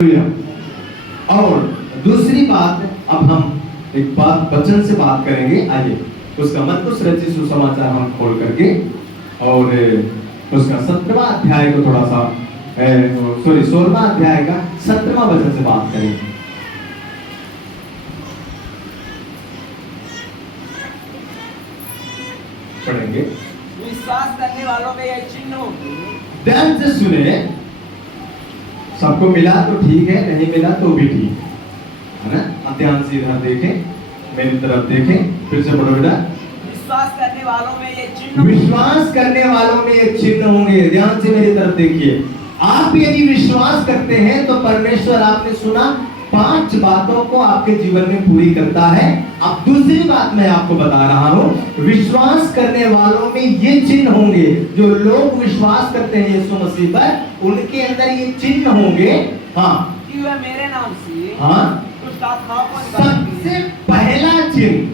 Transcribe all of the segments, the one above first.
और दूसरी बात, अब हम एक बात वचन से बात करेंगे। आइए उसका मत्ती रचित सुसमाचार हम खोल करके और उसका 17वां अध्याय को थोड़ा सा 16वां अध्याय का 17वां वचन से बात करेंगे। पढ़ेंगे। विश्वास करने वालों में यह चिन्ह होंगे। ध्यान से सुने, सबको मिला तो ठीक है, नहीं मिला तो भी ठीक है ना। ध्यान से इधर देखें, मेरी तरफ देखें, फिर से पढ़ो बेटा। विश्वास करने वालों में ये चिन्ह, विश्वास करने वालों में ये चिन्ह होंगे। ध्यान से मेरी तरफ देखिए। आप यदि विश्वास करते हैं तो परमेश्वर, आपने सुना, 5 बातों को आपके जीवन में पूरी करता है। अब दूसरी बात मैं आपको बता रहा हूं, विश्वास करने वालों में ये चिन्ह होंगे। जो लोग विश्वास करते हैं यीशु मसीह पर, उनके अंदर ये चिन्ह होंगे। हाँ, कि वह मेरे नाम से हाँ, दुष्ट आत्माओं को निकालेंगे। सबसे पहला चिन्ह,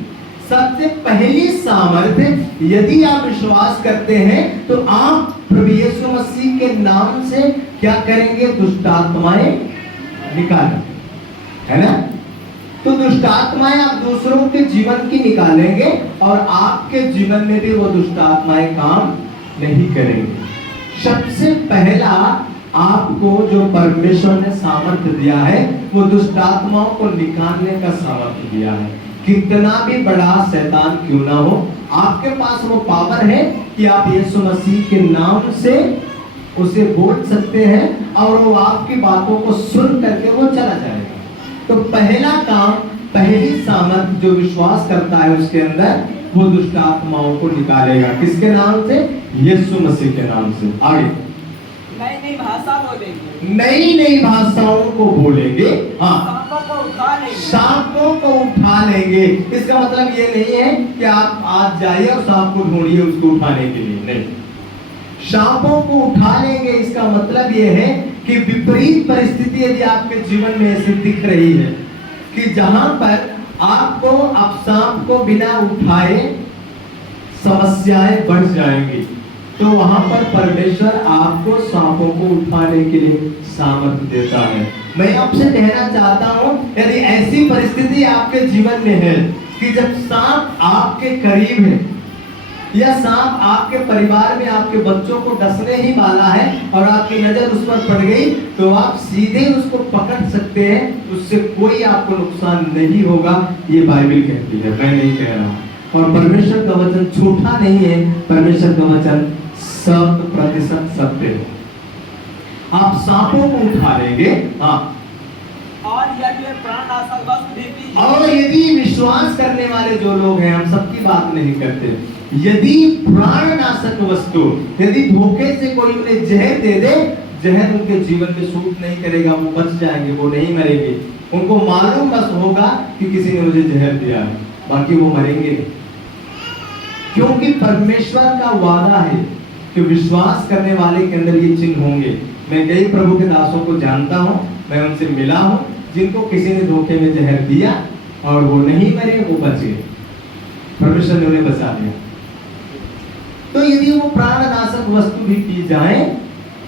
सबसे पहली सामर्थ्य, यदि आप विश्वास करते हैं तो आप प्रभु यीशु मसीह के नाम से क्या करेंगे? दुष्ट आत्माएं निकालेंगे, है ना। तो दुष्ट आत्माएं आप दूसरों के जीवन की निकालेंगे और आपके जीवन में भी वो दुष्ट आत्माएं काम नहीं करेंगे। सबसे पहला आपको जो परमेश्वर ने सामर्थ्य दिया है, वो दुष्ट आत्माओं को निकालने का सामर्थ्य दिया है। कितना भी बड़ा शैतान क्यों ना हो, आपके पास वो पावर है कि आप यीशु मसीह के नाम से उसे बोल सकते हैं और वो आपकी बातों को सुन करके वो चला जाएगा। तो पहला काम, पहली सामर्थ्य जो विश्वास करता है उसके अंदर, वो दुष्ट आत्माओं को निकालेगा। किसके नाम से? यीशु मसीह के नाम से। आगे नई नई भाषा बोलेंगे, नई नई भाषाओं को बोलेंगे। हाँ, सांपों को उठा लेंगे। सांपों को उठा लेंगे। इसका मतलब ये नहीं है कि आप आज जाइए और सांप को ढूंढिए उसको उठाने के लिए, नहीं। सांपों को उठा लेंगे, इसका मतलब ये है कि विपरीत परिस्थिति यदि आपके जीवन में ऐसी दिख रही है कि जहां पर आपको अब सांप को बिना उठाए समस्याएं बढ़ जाएंगी, तो वहां पर परमेश्वर आपको सांपों को उठाने के लिए सामर्थ्य देता है। मैं आपसे कहना चाहता हूं, यदि ऐसी परिस्थिति आपके जीवन में है कि जब सांप आपके करीब है या सांप आपके परिवार में आपके बच्चों को डसने ही वाला है और आपकी नजर उस पर पड़ गई, तो आप सीधे उसको पकड़ सकते हैं, उससे कोई आपको नुकसान नहीं होगा। ये बाइबल कहती है, मैं नहीं कह रहा। और परमेश्वर का वचन झूठा नहीं है, परमेश्वर का वचन 100% सत्य है। आप सांपों को उठा लेंगे। हाँ, और यदि वे प्राणनाशक वस्तु भी पी जाएं, और यदि विश्वास करने वाले जो लोग हैं, हम सबकी बात नहीं करते, यदि प्राणनाशक वस्तु, यदि धोखे से कोई उन्हें जहर दे दे, जहर उनके जीवन में सूट नहीं करेगा, वो बच जाएंगे, वो नहीं मरेंगे। उनको मालूम बस होगा कि किसी ने मुझे जहर दिया है, बाकी वो मरेंगे नहीं। क्योंकि परमेश्वर का वादा है कि विश्वास करने वाले के अंदर ये चिन्ह होंगे। मैं कई प्रभु के दासों को जानता हूं, मैं उनसे मिला हूं, जिनको किसी ने धोखे में जहर दिया और वो नहीं मरे, वो बच गए, परमेश्वर ने उन्हें बचा दिया। तो यदि वो प्राणनाशक वस्तु भी पी जाए,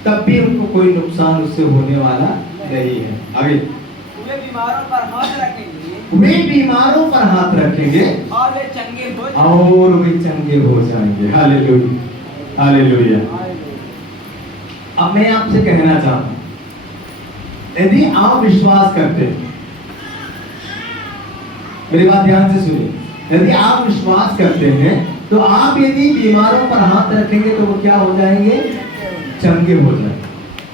तब भी उनको कोई नुकसान उससे होने वाला नहीं है। आगे, वे बीमारों पर हाथ रखेंगे, वे बीमारों पर हाथ रखेंगे और वे चंगे हो और वे चंगे हो जाएंगे। Hallelujah, hallelujah. अब मैं आपसे कहना चाहता हूं, यदि आप विश्वास करते हैं, मेरी बात ध्यान से सुनिए, यदि आप विश्वास करते हैं तो आप यदि बीमारों पर हाथ रखेंगे तो वो क्या हो जाएंगे? चंगे हो जाएंगे,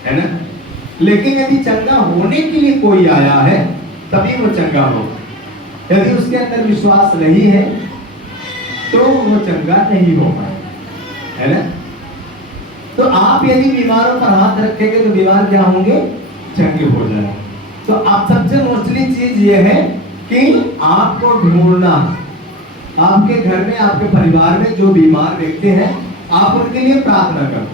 है ना। लेकिन यदि चंगा होने के लिए कोई आया है तभी वो चंगा होगा। यदि उसके अंदर विश्वास नहीं है तो वो चंगा नहीं हो पाएगा, है ना। तो आप यदि बीमारों पर हाथ रखेंगे तो बीमार क्या होंगे? चंगे हो जाएंगे। तो आप सबसे मोस्टली चीज ये है कि आपको ढूंढना, आपके घर में, आपके परिवार में जो बीमार व्यक्ति हैं, आप उनके लिए प्रार्थना करो।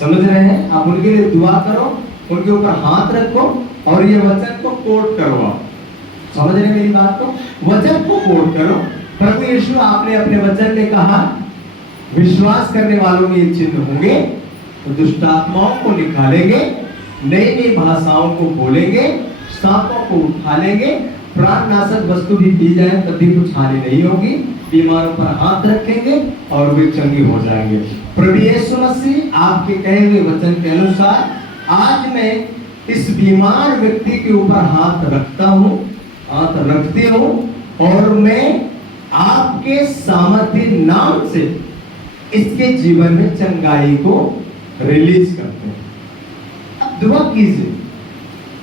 समझ रहे हैं? आप उनके लिए दुआ करो, उनके ऊपर हाथ रखो और ये वचन को कोट करो। आप समझ रहे हैं मेरी बात को? वचन को कोट करो। प्रभु यीशु, आपने अपने वचन में कहा विश्वास करने वालों में ये चिन्ह होंगे, तो दुष्ट आत्माओं को निकालेंगे नई नई भाषाओं को बोलेंगे, सांपों को उठा लेंगे, प्राणनाशक वस्तु भी पी जाए तब भी कुछ हानि नहीं होगी, बीमारों पर हाथ रखेंगे और वे चंगे हो जाएंगे। प्रभु यीशु मसीह आपके कहे हुए वचन के अनुसार आज मैं इस बीमार व्यक्ति के ऊपर हाथ रखता हूँ, हाथ रखती हूँ, और मैं आपके सामर्थ्य नाम से इसके जीवन में चंगाई को रिलीज करते हैं। अब दुआ कीजिए,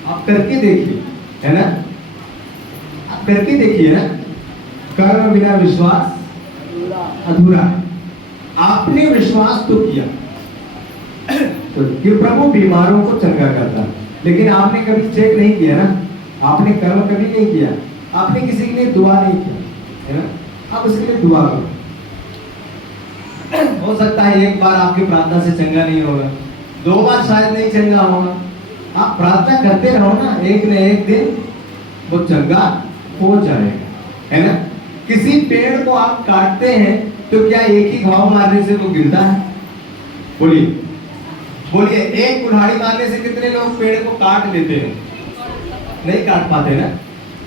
आप करके देखिए, है ना, आप करके देखिए ना। कर्म बिना विश्वास अधूरा है। आपने विश्वास तो किया तो कि प्रभु बीमारों को चंगा करता है, लेकिन आपने कभी चेक नहीं किया ना, आपने कर्म कभी नहीं किया, आपने किसी के लिए दुआ नहीं किया, है ना। आप उसके लिए दुआ करो। हो सकता है एक बार आपकी प्रार्थना से चंगा नहीं होगा, 2 बार शायद नहीं चंगा होगा। आप प्रार्थना करते रहो ना, एक न एक दिन वो चंगा हो जाएगा, है ना। किसी पेड़ को आप काटते हैं तो क्या एक ही घाव मारने से वो गिरता है? बोलिए बोलिए, एक कुल्हाड़ी मारने से कितने लोग पेड़ को काट लेते हैं? नहीं काट पाते ना,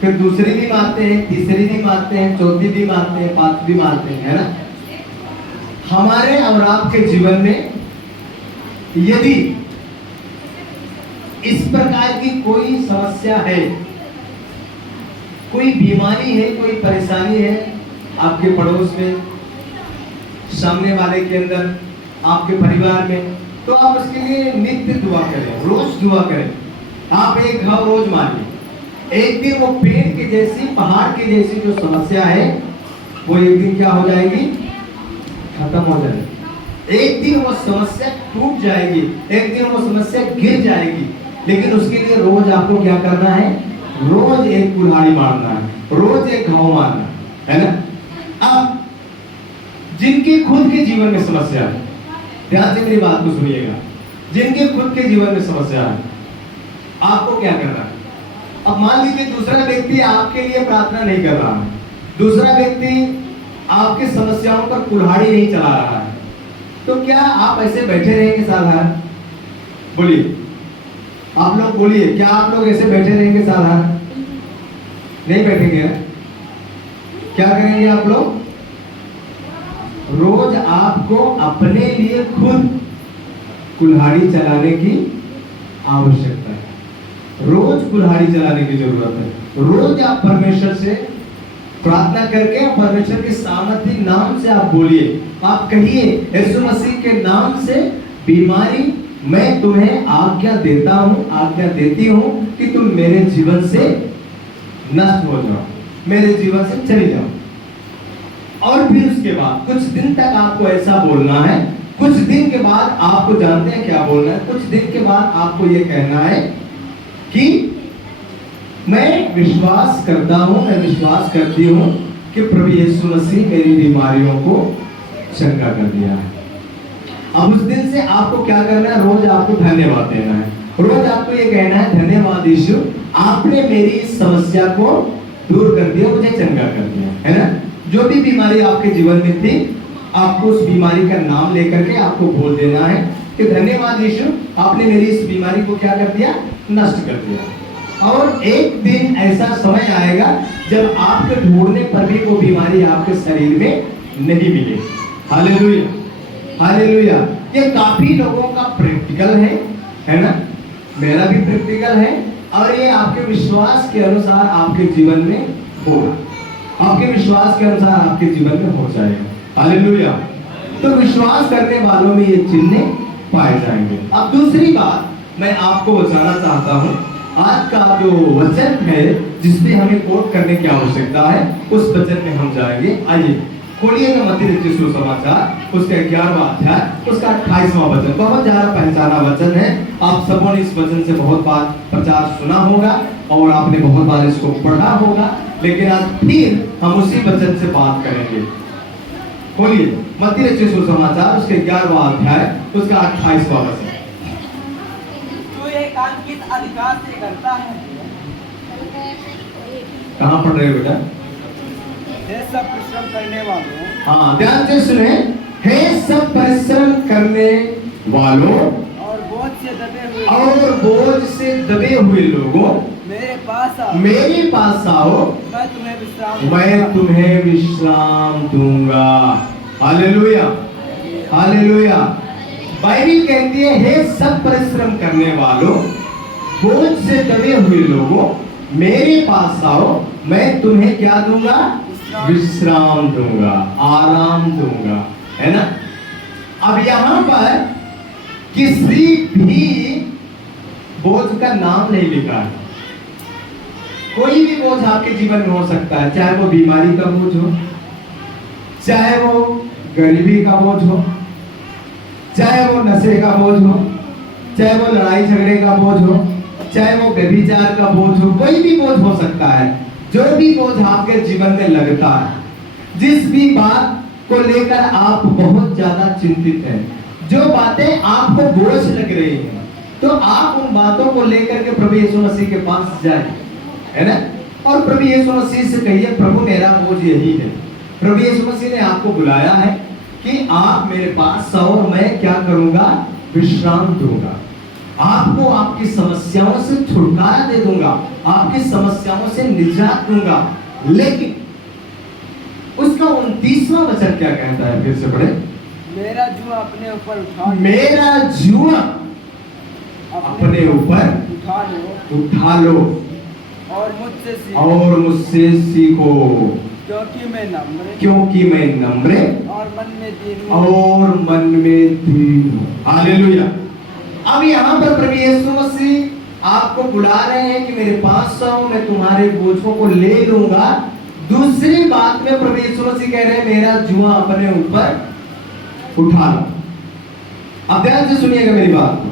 फिर दूसरी भी मारते हैं, तीसरी भी मारते हैं, चौथी भी मारते हैं, पांचवी भी मारते हैं, है ना। हमारे और आपके जीवन में यदि इस प्रकार की कोई समस्या है, कोई बीमारी है, कोई परेशानी है आपके पड़ोस में, सामने वाले के अंदर, आपके परिवार में, तो आप उसके लिए नित्य दुआ करें, रोज दुआ करें। आप एक घाव रोज मारिए, एक दिन वो पेड़ के जैसी, पहाड़ के जैसी जो समस्या है वो एक दिन क्या हो जाएगी? खत्म हो जाएगी। एक दिन वो समस्या टूट जाएगी, एक दिन वो समस्या गिर जाएगी, लेकिन उसके लिए रोज आपको क्या करना है? रोज एक कुल्हाड़ी मारना है, रोज एक घाव मारना है ना। अब जिनके खुद के जीवन में समस्या है, ध्यान से मेरी बात को सुनिएगा, जिनके खुद के जीवन में समस्या है, आपको क्या करना है? अब मान लीजिए दूसरा व्यक्ति आपके लिए प्रार्थना नहीं कर रहा है, दूसरा व्यक्ति आपकी समस्याओं पर कुल्हाड़ी नहीं चला रहा है, तो क्या आप ऐसे बैठे रहेंगे साधारण? बोलिए, आप लोग बोलिए, क्या आप लोग ऐसे बैठे रहेंगे साधारण? नहीं बैठेंगे ना? क्या करेंगे आप लोग? रोज आपको अपने लिए खुद कुल्हाड़ी चलाने की आवश्यकता है, रोज कुल्हाड़ी चलाने की जरूरत है। रोज आप परमेश्वर से प्रार्थना करके, परमेश्वर के सामर्थ्य नाम से आप बोलिए, आप कहिए, यीशु मसीह के नाम से बीमारी मैं तुम्हें आज्ञा देता हूं, आज्ञा देती हूं कि तुम मेरे जीवन से नष्ट हो जाओ, मेरे जीवन से चली जाओ। और फिर उसके बाद कुछ दिन तक आपको ऐसा बोलना है, कुछ दिन के बाद आपको जानते हैं क्या बोलना है, कुछ दिन के बाद आपको यह कहना है कि मैं विश्वास करता हूं, मैं विश्वास करती हूं कि प्रभु यीशु मसीह मेरी बीमारियों को चंगा कर दिया है। अब उस दिन से आपको क्या करना है? रोज आपको धन्यवाद देना है, रोज आपको ये कहना है, धन्यवाद यीशु, आपने मेरी इस समस्या को दूर कर दिया, मुझे चंगा कर दिया, है ना। जो भी बीमारी आपके जीवन में थी, आपको उस बीमारी का नाम लेकर के आपको बोल देना है कि धन्यवाद यीशु, आपने मेरी इस बीमारी को क्या कर दिया? नष्ट कर दिया। और एक दिन ऐसा समय आएगा जब आपके ढूंढने पर भी वो बीमारी आपके शरीर में नहीं मिलेगी। Hallelujah, hallelujah. ये काफी लोगों का प्रैक्टिकल है ना, मेरा भी प्रैक्टिकल है, और ये आपके विश्वास के अनुसार आपके जीवन में होगा, आपके विश्वास के अनुसार आपके जीवन में हो जाएगा। हालेलुया। तो विश्वास करने वालों में ये चिन्ह पाए जाएंगे। अब दूसरी बात मैं आपको बताना चाहता हूँ, आज का जो वचन है जिसपे हमें कोट करने की आवश्यकता है, उस वचन में हम जाएंगे। आइए खोलिए ना मत्ती रचित सुसमाचार, उसका 11वां अध्याय, उसका 28वां वचन। बहुत ज्यादा पहचाना वचन है, आप सबों ने इस वचन से बहुत बार प्रचार सुना होगा और आपने बहुत बार इसको पढ़ा होगा, लेकिन आज फिर हम उसी वचन से बात करेंगे। खोलिए मत्ती रचित सुसमाचार, उसके 11वां अध्याय, उसका 28वां वचन। तू ये काम किस अधिकार से करता है? कहाँ पढ़ रहे हो बेटा? हे सब परिश्रम करने वालों, हाँ ध्यान से सुने, हे सब परिश्रम करने वालों और बोझ से दबे हुए और बोझ से दबे हुए लोगों मेरे पास आओ, मेरे पास आओ, मैं तुम्हें विश्राम दूंगा। Hallelujah, hallelujah. बाइबल कहती है, हे सब परिश्रम करने वालों, बोझ से दबे हुए लोगों, मेरे पास आओ, मैं तुम्हें क्या दूंगा? विश्राम दूंगा, आराम दूंगा, है ना। अब यहां पर किसी भी बोझ का नाम नहीं लिखा है। कोई भी बोझ आपके जीवन में हो सकता है, चाहे वो बीमारी का बोझ हो, चाहे वो गरीबी का बोझ हो, चाहे वो नशे का बोझ हो, चाहे वो लड़ाई झगड़े का बोझ हो, चाहे वो व्यभिचार का बोझ हो, कोई भी बोझ हो सकता है। जो भी बोझ आपके जीवन में लगता है, जिस भी बात को लेकर आप बहुत ज्यादा चिंतित हैं, जो बातें आपको बोझ लग रही हैं, तो आप उन बातों को लेकर के प्रभु यीशु मसीह के पास जाएं, है ना। और प्रभु यीशु मसीह से कहिए, प्रभु मेरा बोझ यही है। प्रभु यीशु मसीह ने आपको बुलाया है कि आप मेरे पास आओ, मैं क्या करूंगा? विश्राम दूंगा, आपको आपकी समस्याओं से छुटकारा दे दूंगा, आपकी समस्याओं से निजात दूंगा। लेकिन उसका 29वां वचन क्या कहता है? फिर से पढ़े। मेरा जुआ अपने ऊपर उठा, मेरा जुआ अपने ऊपर उठा लो और मुझसे सीखो, क्योंकि मैं नम्र और मन में दीन हूं। हालेलुया। अब यहाँ पर प्रभु यीशु मसीह आपको बुला रहे हैं कि मेरे पास आओ, मैं तुम्हारे बोझों को ले लूंगा। दूसरी बात में प्रभु यीशु मसीह कह रहे हैं, मेरा जुआ अपने ऊपर उठा लो। अब ध्यान से सुनिएगा मेरी बात को।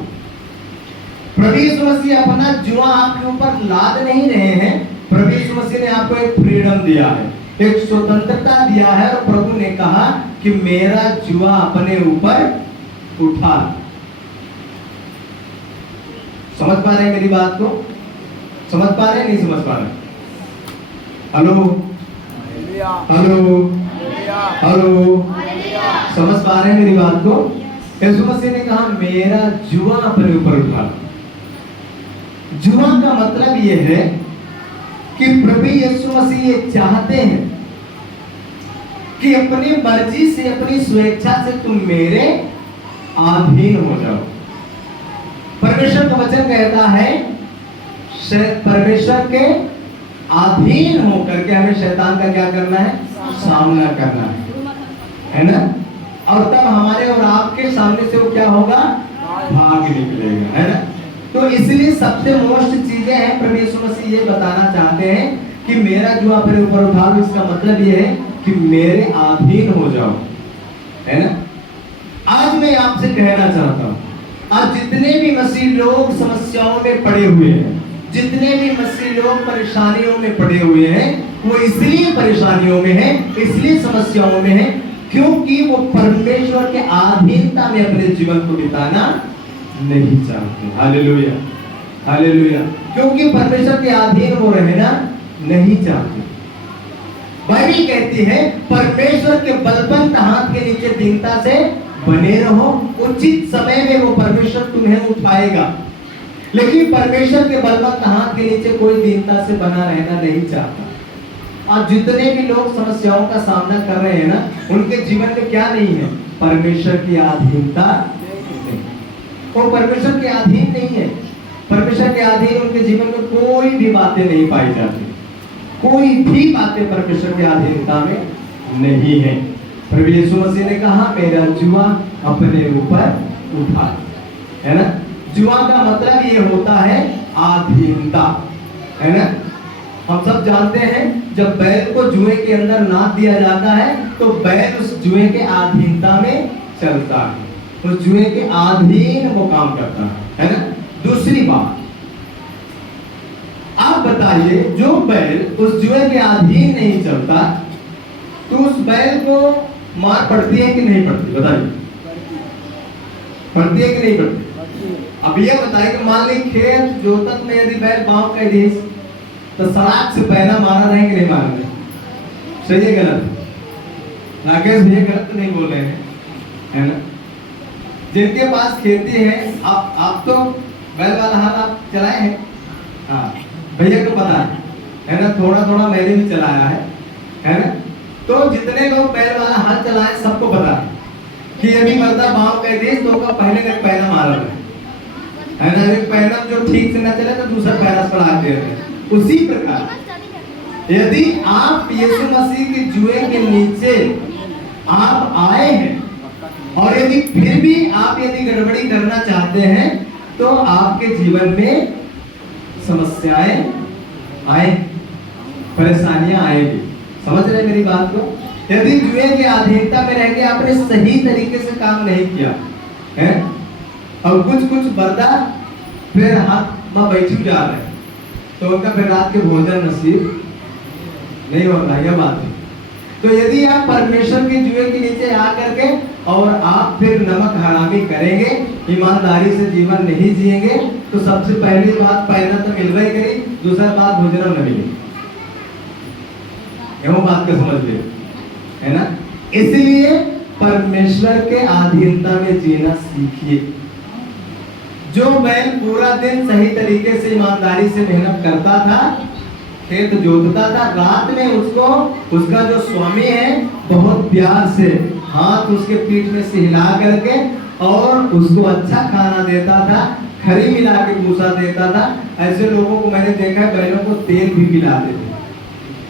प्रभु यीशु मसीह अपना जुआ आपके ऊपर लाद नहीं रहे हैं। प्रभु यीशु मसीह ने आपको एक फ्रीडम दिया है, एक स्वतंत्रता दिया है, और प्रभु ने कहा कि मेरा जुआ अपने ऊपर उठा लो। समझ पा रहे हैं मेरी बात को? समझ पा रहे हैं, नहीं समझ पा रहे? हेलो हेलो हेलो, समझ पा रहे हैं मेरी बात को? यीशु मसीह ने कहा मेरा जुआ अपने ऊपर उठा लो। जुआ का मतलब यह है कि प्रभु यीशु मसीह ये चाहते हैं कि अपनी मर्जी से, अपनी स्वेच्छा से तुम मेरे अधीन हो जाओ। परमेश्वर का वचन कहता है, परमेश्वर के अधीन होकर के हमें शैतान का क्या करना है? सामना करना है ना। और तब हमारे और आपके सामने से वो क्या होगा? भाग निकलेगा, है ना। तो इसलिए सबसे मोस्ट चीजें हैं, प्रभु यीशु मसीह ये बताना चाहते हैं कि मेरा जुआ अपने ऊपर उठा लो। इसका मतलब ये है कि मेरे अधीन हो जाओ, है ना। आज मैं आपसे कहना चाहता हूं, आज जितने भी मसीह लोग समस्याओं में पड़े हुए हैं, जितने भी मसीह लोग परेशानियों में पड़े हुए हैं, वो इसलिए परेशानियों में हैं, इसलिए समस्याओं में हैं, क्योंकि वो परमेश्वर के अधीनता में अपने जीवन को बिताना नहीं चाहते। Hallelujah, hallelujah. क्योंकि परमेश्वर के अधीन वो रहना नहीं चाहते। बाइबल कहती है, परमेश्वर के बलवंत हाथ के नीचे दीनता से बने रहो, उचित समय में वो परमेश्वर तुम्हें उठाएगा। लेकिन परमेश्वर के बलवंत हाथ के नीचे कोई दीनता से बना रहना नहीं चाहता। और जितने भी लोग समस्याओं का सामना कर रहे हैं ना, उनके जीवन में क्या नहीं है? परमेश्वर की अधीनता नहीं। वो परमेश्वर के अधीन नहीं है। परमेश्वर के अधीन उनके जीवन में कोई भी बातें नहीं पाई जाती, कोई भी बातें परमेश्वर के अधीनता में नहीं है। प्रभु यीशु मसीह ने कहा मेरा जुआ अपने ऊपर उठा, है ना। जुआ का मतलब ये होता है अधीनता, है ना। हम सब जानते हैं, जब बैल को जुए के अंदर नाद दिया जाता है तो बैल उस जुए के अधीनता में चलता है, तो जुए के अधीन वो काम करता है ना। दूसरी बात, आप बताइए, जो बैल उस जुए के अधीन नहीं चलता, तो उस बैल को मार पड़ती है कि नहीं पड़ती? बताइए, पड़ती है कि नहीं पड़ती? अब ये बताइए कि मान ली खेत जोतत में यदि बैल बाँव कर दी तो सड़क से पहला मारा रहेंगे नहीं मारेंगे? सही है गलत? राकेश भैया गलत तो नहीं बोल रहे हैं, है ना। जिनके पास खेती है, आप तो बैल वाला हाथ आप चलाए हैं? हाँ, भैया को पता है ना, थोड़ा थोड़ा मैंने भी चलाया है ना। तो जितने लोग बैल वाला हाथ चलाए सबको पता है कि यदि मर्दा भाव कह दे तो का पहले तक पैना मारा है ना। एक पैना जो ठीक से ना चले तो दूसरा पैरा पड़ा दे रहे। उसी प्रकार यदि आप यीशु मसीह के जुए के नीचे आप आए हैं और यदि फिर भी आप यदि गड़बड़ी करना चाहते हैं तो आपके जीवन में समस्याएं आए, परेशानियां आएगी। समझ रहे मेरी बात को? यदि जुए की अधीनता में रह के आपने सही तरीके से काम नहीं किया है और कुछ बर्दा फिर हाथ में बैठी जा रहे हैं तो उनका फिर रात के भोजन नसीब नहीं होता, यह बात है। तो यदि आप परमेश्वर के जुए के नीचे आकर के और आप फिर नमक हरामी करेंगे, ईमानदारी से जीवन नहीं जिएंगे, तो सबसे पहली बात पैना तो मिलवा ही करी, दूसरा बात भोजन न मिले। एवं बात को समझ ले, है ना। इसलिए परमेश्वर के अधीनता में जीना सीखिए। जो बैल पूरा दिन सही तरीके से ईमानदारी से मेहनत करता था, खेत जोतता था, रात में उसको उसका जो स्वामी है बहुत प्यार से हाथ उसके पीठ में से हिला करके और उसको अच्छा खाना देता था, खरी मिला के भूसा देता था। ऐसे लोगों को मैंने देखा है, बैलों को तेल भी पिलाते थे,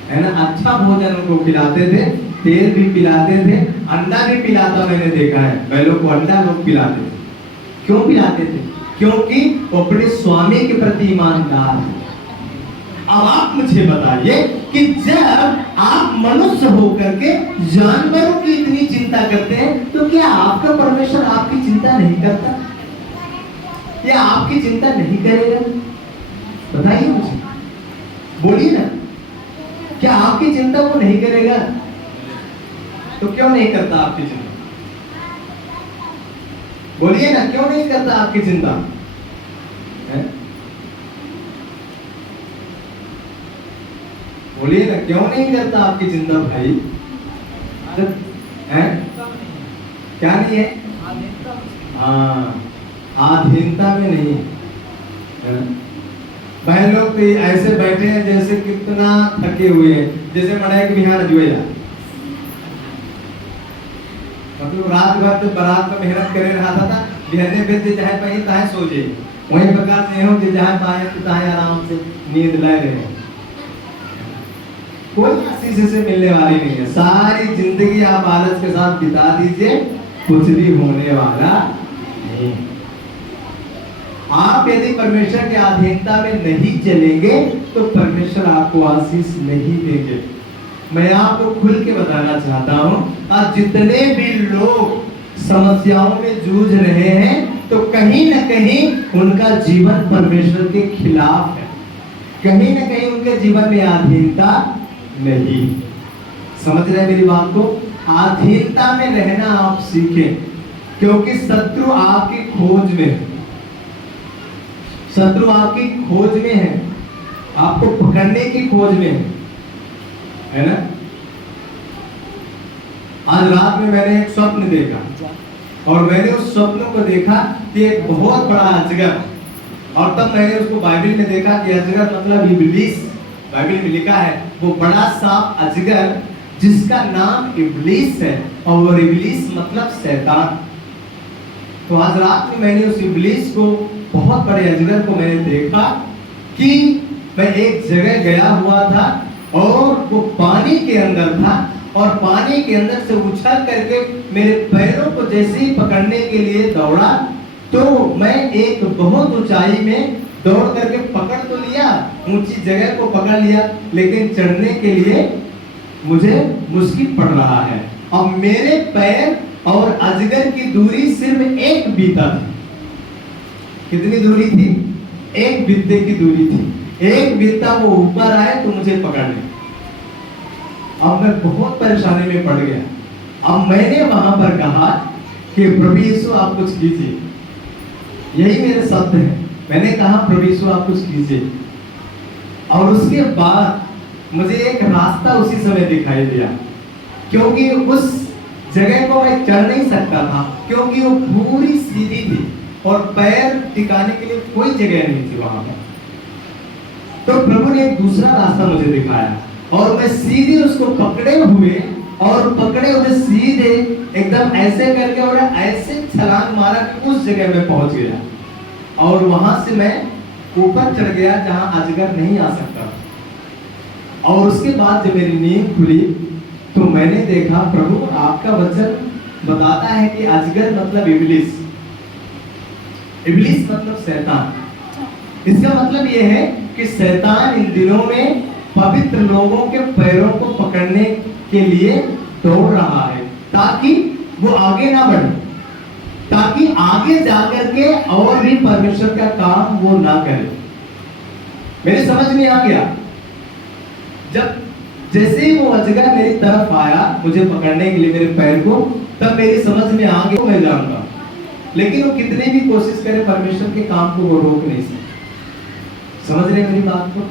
है ना, अच्छा भोजन उनको खिलाते थे, तेल भी पिलाते थे, अंडा भी पिलाता मैंने देखा है, बैलों को अंडा लोग पिलाते थे। क्यों पिलाते थे? क्योंकि वो अपने स्वामी के प्रति ईमानदार है। अब आप मुझे बताइए कि जब आप मनुष्य होकर के जानवरों की इतनी चिंता करते हैं तो क्या आपका परमेश्वर आपकी चिंता नहीं करता? या आपकी चिंता नहीं करेगा? बताइए मुझे, बोलिए ना, क्या आपकी चिंता वो नहीं करेगा? तो क्यों नहीं करता आपकी चिंता? बोलिए ना, क्यों नहीं करता आपकी चिंता? बोलिए ना, क्यों नहीं करता आपकी चिंता भाई? हैं? क्या नहीं है? हाँ, अधीनता में नहीं है। भाई लोग तो ऐसे बैठे हैं जैसे कितना थके हुए हैं, जैसे मड़ाई के बिहार जुए जा, मतलब रात भर तो बारात में मेहनत करे रहा था, बिहने पे चाहे पही ताहे सो जाए, वही प्रकार से हो चाहे पाए तो ताहे आराम से नींद ले रहे। कोई किसी से मिलने वाली नहीं है, सारी जिंदगी आप आलस के साथ बिता दीजिए, कुछ भी होने वाला नहीं। आप यदि परमेश्वर के अधीनता में नहीं चलेंगे तो परमेश्वर आपको आशीष नहीं देंगे। मैं आपको खुल के बताना चाहता हूं, आज जितने भी लोग समस्याओं में जूझ रहे हैं तो कहीं न कहीं उनका जीवन परमेश्वर के खिलाफ है, कहीं न कहीं उनके जीवन में अधीनता नहीं। समझ रहे मेरी बात को? अधीनता में रहना आप सीखें, क्योंकि शत्रु आपकी खोज में है, शत्रु आपकी खोज में है, आपको पकड़ने की खोज में है ना। आज रात में मैंने एक स्वप्न देखा और मैंने उस स्वप्न को देखा कि एक बहुत बड़ा अजगर, और तब मैंने उसको बाइबल में देखा कि अजगर मतलब इब्लीस, बाइबल में लिखा है वो बड़ा सांप अजगर जिसका नाम इब्लीस है, और वो इब्लीस मतलब शैतान। तो आज रात में मैंने उस इब्लीस को, बहुत बड़े अजगर को मैंने देखा कि मैं एक जगह गया हुआ था और वो पानी के अंदर था, और पानी के अंदर से उछल करके मेरे पैरों को जैसे ही पकड़ने के लिए दौड़ा तो मैं एक बहुत ऊंचाई में दौड़ करके पकड़ तो लिया, ऊंची जगह को पकड़ लिया, लेकिन चढ़ने के लिए मुझे मुश्किल पड़ रहा है। अब मेरे पैर और अजगर की दूरी सिर्फ एक बीता थी। कितनी दूरी थी? एक बित्ते की दूरी थी। एक बित्ता वो ऊपर आए तो मुझे पकड़ ले। अब मैं बहुत परेशानी में पड़ गया। अब मैंने वहां पर कहा कि प्रभु यीशु आप कुछ कीजिए, यही मेरे शब्द हैं। मैंने कहा प्रभु यीशु आप कुछ कीजिए, और उसके बाद मुझे एक रास्ता उसी समय दिखाई दिया, क्योंकि उस जगह को मैं चढ़ नहीं सकता था, क्योंकि वो पूरी सीधी थी और पैर टिकाने के लिए कोई जगह नहीं थी वहां पर। तो प्रभु ने एक दूसरा रास्ता मुझे दिखाया और मैं सीधे उसको पकड़े हुए सीधे एकदम ऐसे करके और ऐसे छलांग मारा कि उस जगह में पहुंच गया और वहां से मैं ऊपर चढ़ गया जहां अजगर नहीं आ सकता। और उसके बाद जब मेरी नींद खुली तो मैंने देखा प्रभु आपका वचन बताता है कि अजगर मतलब इब्लिस मतलब शैतान। इसका मतलब यह है कि शैतान इन दिनों में पवित्र लोगों के पैरों को पकड़ने के लिए दौड़ रहा है ताकि वो आगे ना बढ़े, ताकि आगे जाकर के और भी परमेश्वर का काम वो ना करे। मेरे समझ में आ गया। जब जैसे ही वो अजगर मेरी तरफ आया मुझे पकड़ने के लिए मेरे पैर को, तब मेरी समझ में आ गया मैं जानता, लेकिन वो कितनी भी कोशिश करे परमेश्वर के काम को वो रोक नहीं सकते। समझ रहे मेरी बात को?